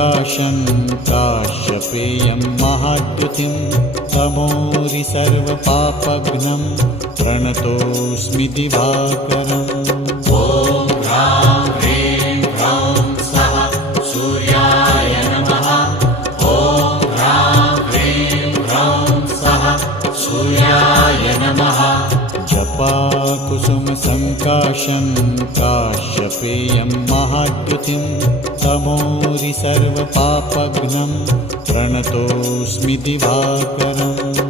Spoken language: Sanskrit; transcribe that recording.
सङ्काशं काश्यपेयं महाद्युतिं तमोरि सर्वपापघ्नं प्रणतोऽस्मि दिवाकरम्। ॐ ह्रां ह्रीं ह्रौं स्वः सूर्याय नमः। ॐ ह्रां ह्रीं ह्रौं स्वः सूर्याय नमः। जपाकुसुमसङ्काशं काश्यपेयं महाद्युतिं तमोरि सर्वपापघ्नं प्रणतोऽस्मि दिवाकरम्।